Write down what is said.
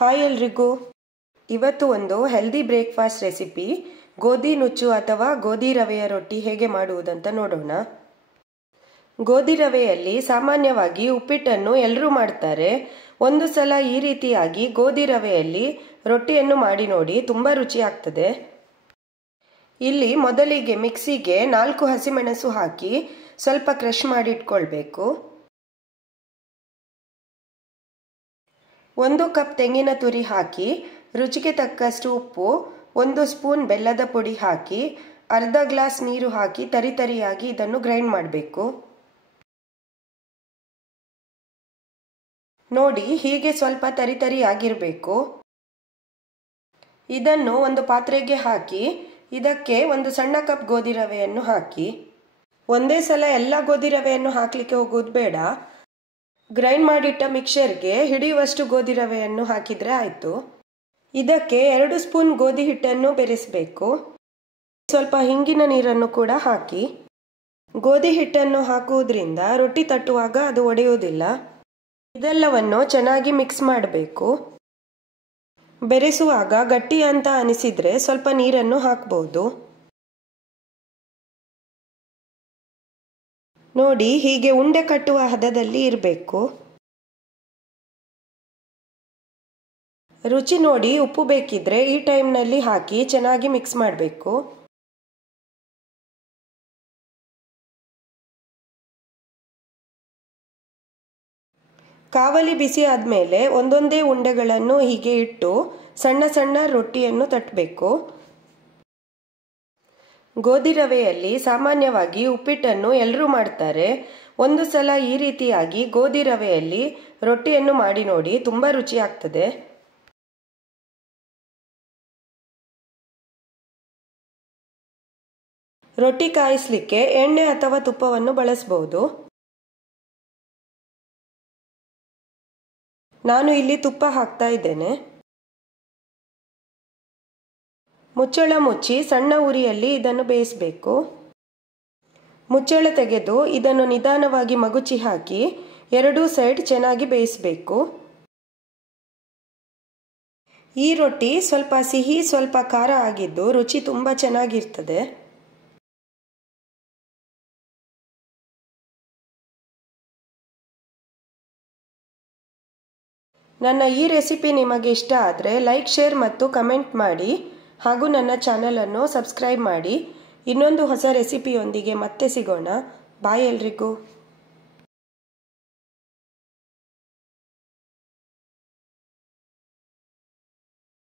Hi ಎಲ್ರಿಗೂ. ಇವತ್ತು ಒಂದು ಹೆಲ್ದಿ ಬ್ರೇಕ್ಫಾಸ್ಟ್ ರೆಸಿಪಿ ಗೋಧಿ ನುಚ್ಚು ಅಥವಾ ಗೋಧಿ ರವೆಯ ರೊಟ್ಟಿ ಹೇಗೆ ಮಾಡುವುದಂತ ನೋಡೋಣ. ಗೋಧಿ ರವೆಯಲ್ಲಿ ಸಾಮಾನ್ಯವಾಗಿ ಉಪ್ಪಿಟ್ಟನ್ನು ಎಲ್ಲರೂ ಮಾಡ್ತಾರೆ. ಒಂದು ಸಲ ಈ ರೀತಿಯಾಗಿ ಗೋಧಿ ರವೆಯಲ್ಲಿ ರೊಟ್ಟಿಯನ್ನು ಮಾಡಿ ನೋಡಿ, ತುಂಬ ರುಚಿ ಆಗ್ತದೆ. ಇಲ್ಲಿ ಮೊದಲಿಗೆ ಮಿಕ್ಸಿಗೆ 4 ಹಸಿಮೆಣಸು ಹಾಕಿ ಸ್ವಲ್ಪ ಕ್ರಷ್ ಮಾಡಿ ಇಟ್ಕೊಳ್ಬೇಕು. 1 ಕಪ್ ತೆಂಗಿನ ತುರಿ ಹಾಕಿ, ರುಚಿಗೆ ತಕ್ಕಷ್ಟು ಉಪ್ಪು, 1 ಸ್ಪೂನ್ ಬೆಲ್ಲದ ಪುಡಿ ಹಾಕಿ, ಅರ್ಧ ಗ್ಲಾಸ್ ನೀರು ಹಾಕಿ ತರಿತರಿಯಾಗಿ ಇದನ್ನು ಗ್ರೈಂಡ್ ಮಾಡಬೇಕು. ನೋಡಿ, ಹೀಗೆ ಸ್ವಲ್ಪ ತರಿತರಿಯಾಗಿರಬೇಕು. ಇದನ್ನು ಒಂದು ಪಾತ್ರೆಗೆ ಹಾಕಿ ಇದಕ್ಕೆ 1 ಸಣ್ಣ ಕಪ್ ಗೋಧಿ ರವೆಯನ್ನು ಹಾಕಿ. ಒಂದೇ ಸಲ ಎಲ್ಲ ಗೋಧಿ ರವೆಯನ್ನು ಹಾಕಲಿಕ್ಕೆ ಹೋಗೋದು ಬೇಡ. ಗ್ರೈಂಡ್ ಮಾಡಿಟ್ಟ ಮಿಕ್ಸರ್ಗೆ ಹಿಡಿಯುವಷ್ಟು ಗೋಧಿ ರವೆಯನ್ನು ಹಾಕಿದರೆ ಆಯಿತು. ಇದಕ್ಕೆ 2 ಸ್ಪೂನ್ ಗೋಧಿ ಹಿಟ್ಟನ್ನು ಬೆರೆಸಬೇಕು. ಸ್ವಲ್ಪ ಹಿಂಗಿನ ನೀರನ್ನು ಕೂಡ ಹಾಕಿ. ಗೋಧಿ ಹಿಟ್ಟನ್ನು ಹಾಕುವುದರಿಂದ ರೊಟ್ಟಿ ತಟ್ಟುವಾಗ ಅದು ಒಡೆಯುವುದಿಲ್ಲ. ಇದೆಲ್ಲವನ್ನು ಚೆನ್ನಾಗಿ ಮಿಕ್ಸ್ ಮಾಡಬೇಕು. ಬೆರೆಸುವಾಗ ಗಟ್ಟಿ ಅಂತ ಅನಿಸಿದರೆ ಸ್ವಲ್ಪ ನೀರನ್ನು ಹಾಕಬಹುದು. ನೋಡಿ, ಹೀಗೆ ಉಂಡೆ ಕಟ್ಟುವ ಹದದಲ್ಲಿ ಇರಬೇಕು. ರುಚಿ ನೋಡಿ, ಉಪ್ಪು ಬೇಕಿದ್ರೆ ಈ ಟೈಮ್ನಲ್ಲಿ ಹಾಕಿ ಚೆನ್ನಾಗಿ ಮಿಕ್ಸ್ ಮಾಡಬೇಕು. ಕಾವಲಿ ಬಿಸಿ ಆದಮೇಲೆ ಒಂದೊಂದೇ ಉಂಡೆಗಳನ್ನು ಹೀಗೆ ಇಟ್ಟು ಸಣ್ಣ ಸಣ್ಣ ರೊಟ್ಟಿಯನ್ನು ತಟ್ಟಬೇಕು. ಗೋಧಿ ರವೆಯಲ್ಲಿ ಸಾಮಾನ್ಯವಾಗಿ ಉಪ್ಪಿಟ್ಟನ್ನು ಎಲ್ಲರೂ ಮಾಡ್ತಾರೆ. ಒಂದು ಸಲ ಈ ರೀತಿಯಾಗಿ ಗೋಧಿ ರವೆಯಲ್ಲಿ ರೊಟ್ಟಿಯನ್ನು ಮಾಡಿ ನೋಡಿ, ತುಂಬ ರುಚಿ ಆಗ್ತದೆ. ರೊಟ್ಟಿ ಕಾಯಿಸಲಿಕ್ಕೆ ಎಣ್ಣೆ ಅಥವಾ ತುಪ್ಪವನ್ನು ಬಳಸಬಹುದು. ನಾನು ಇಲ್ಲಿ ತುಪ್ಪ ಹಾಕ್ತಾ ಇದ್ದೇನೆ. ಮುಚ್ಚಳ ಮುಚ್ಚಿ ಸಣ್ಣ ಉರಿಯಲ್ಲಿ ಇದನ್ನು ಬೇಯಿಸಬೇಕು. ಮುಚ್ಚಳ ತೆಗೆದು ಇದನ್ನು ನಿಧಾನವಾಗಿ ಮಗುಚಿ ಹಾಕಿ 2 ಸೈಡ್ ಚೆನ್ನಾಗಿ ಬೇಯಿಸಬೇಕು. ಈ ರೊಟ್ಟಿ ಸ್ವಲ್ಪ ಸಿಹಿ ಸ್ವಲ್ಪ ಖಾರ ಆಗಿದ್ದು ರುಚಿ ತುಂಬ ಚೆನ್ನಾಗಿರ್ತದೆ. ನನ್ನ ಈ ರೆಸಿಪಿ ನಿಮಗೆ ಇಷ್ಟ ಆದರೆ ಲೈಕ್, ಶೇರ್ ಮತ್ತು ಕಮೆಂಟ್ ಮಾಡಿ. ಹಾಗೂ ನನ್ನ ಚಾನಲನ್ನು ಸಬ್ಸ್ಕ್ರೈಬ್ ಮಾಡಿ. ಇನ್ನೊಂದು ಹೊಸ ರೆಸಿಪಿಯೊಂದಿಗೆ ಮತ್ತೆ ಸಿಗೋಣ. ಬಾಯ್ ಎಲ್ರಿಗೂ.